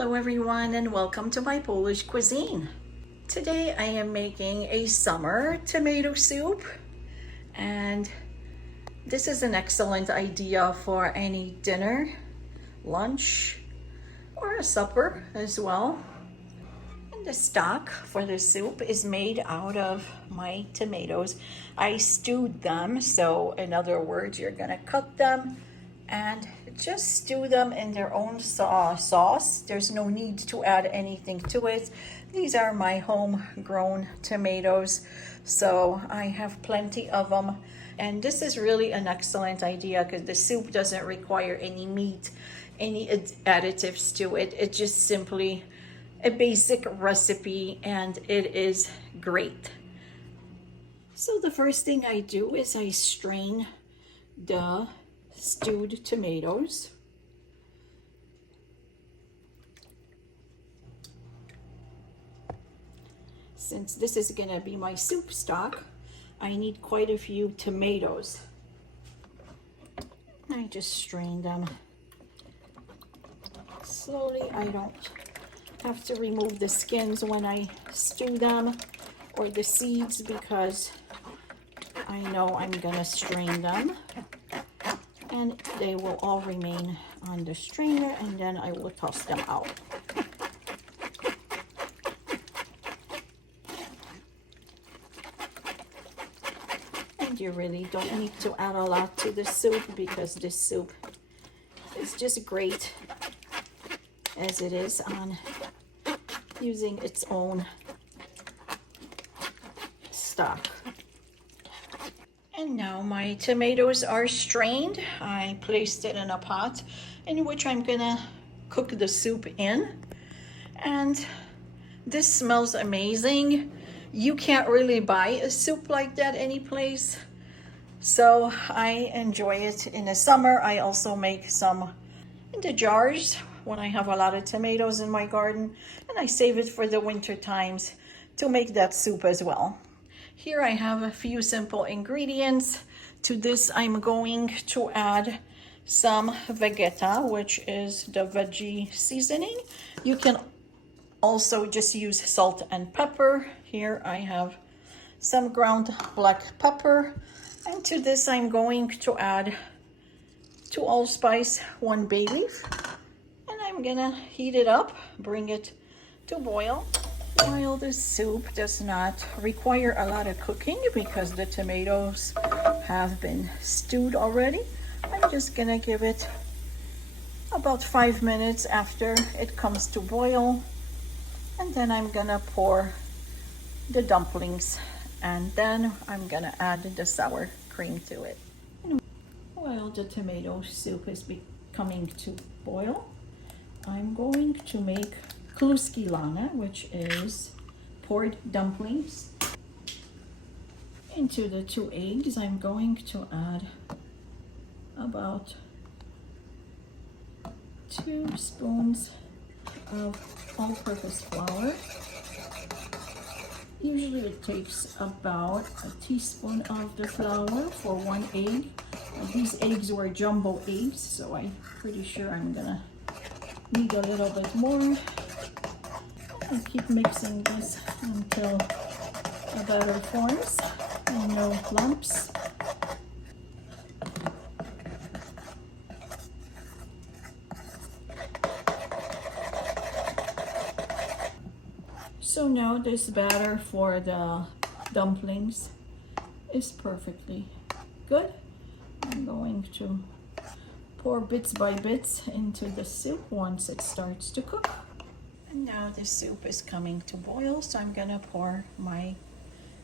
Hello everyone and welcome to my Polish cuisine. Today I am making a summer tomato soup, and this is an excellent idea for any dinner, lunch, or a supper as well. And the stock for the soup is made out of my tomatoes. I stewed them, so in other words, you're gonna cut them and just stew them in their own sauce. There's no need to add anything to it. These are my homegrown tomatoes, so I have plenty of them. And this is really an excellent idea because the soup doesn't require any meat, any additives to it. It's just simply a basic recipe and it is great. So the first thing I do is I strain the stewed tomatoes. Since this is going to be my soup stock, I need quite a few tomatoes. I just strain them slowly. I don't have to remove the skins when I stew them or the seeds because I know I'm going to strain them. And they will all remain on the strainer, and then I will toss them out. And you really don't need to add a lot to the soup because this soup is just great as it is on using its own stock. And now my tomatoes are strained. I placed it in a pot in which I'm gonna cook the soup in. And this smells amazing. You can't really buy a soup like that anyplace. So I enjoy it in the summer. I also make some in the jars when I have a lot of tomatoes in my garden, and I save it for the winter times to make that soup as well. Here I have a few simple ingredients. To this I'm going to add some vegeta, which is the veggie seasoning. You can also just use salt and pepper. Here I have some ground black pepper. And to this I'm going to add 2 allspice, 1 bay leaf. And I'm gonna heat it up, bring it to boil. While the soup does not require a lot of cooking because the tomatoes have been stewed already, I'm just gonna give it about 5 minutes after it comes to boil, and then I'm gonna pour the dumplings, and then I'm gonna add the sour cream to it. And while the tomato soup is coming to boil, I'm going to make kluski lana, which is poured dumplings. Into the 2 eggs, I'm going to add about 2 spoons of all-purpose flour. Usually it takes about a teaspoon of the flour for 1 egg. These eggs were jumbo eggs, so I'm pretty sure I'm gonna need a little bit more. And keep mixing this until the batter forms and no lumps. So now this batter for the dumplings is perfectly good. I'm going to pour bits by bits into the soup once it starts to cook. And now the soup is coming to boil, so I'm gonna pour my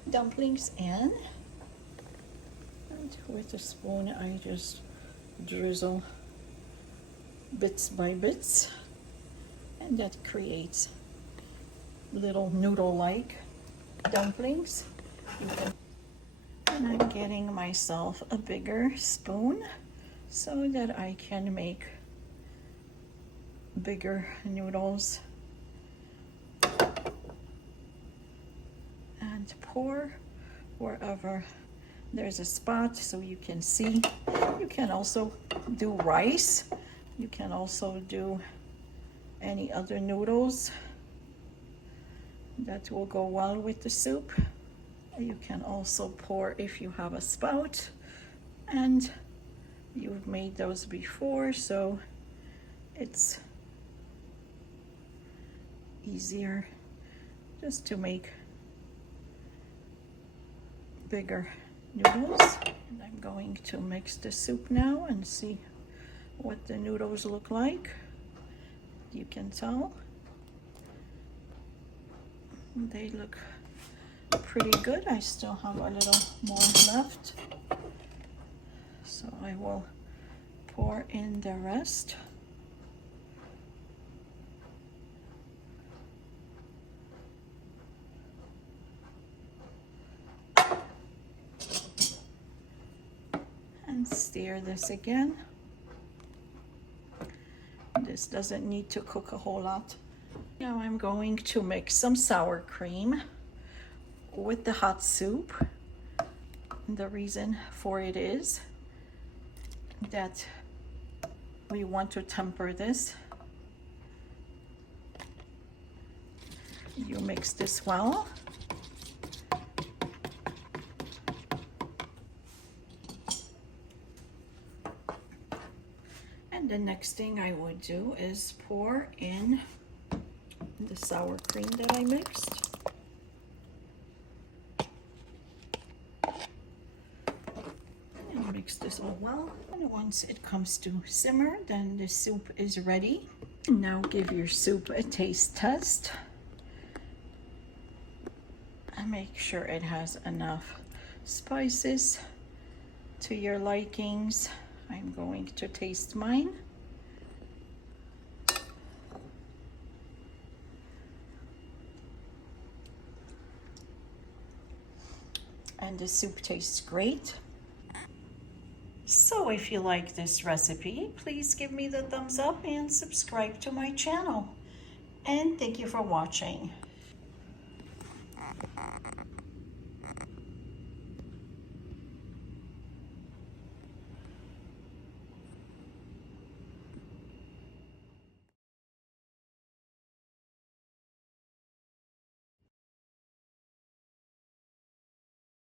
dumplings in. And with a spoon, I just drizzle bits by bits, and that creates little noodle-like dumplings. And I'm getting myself a bigger spoon so that I can make bigger noodles. And pour wherever there's a spot so you can see. You can also do rice. You can also do any other noodles that will go well with the soup. You can also pour if you have a spout, and you've made those before, so it's easier just to make bigger noodles. And I'm going to mix the soup now and see what the noodles look like. You can tell they look pretty good. I still have a little more left, so I will pour in the rest. And stir this again. This doesn't need to cook a whole lot. Now I'm going to mix some sour cream with the hot soup. The reason for it is that we want to temper this. You mix this well. And the next thing I would do is pour in the sour cream that I mixed. And mix this all well. And once it comes to simmer, then the soup is ready. Now give your soup a taste test. And make sure it has enough spices to your likings. I'm going to taste mine. And the soup tastes great. So if you like this recipe, please give me the thumbs up and subscribe to my channel. And thank you for watching.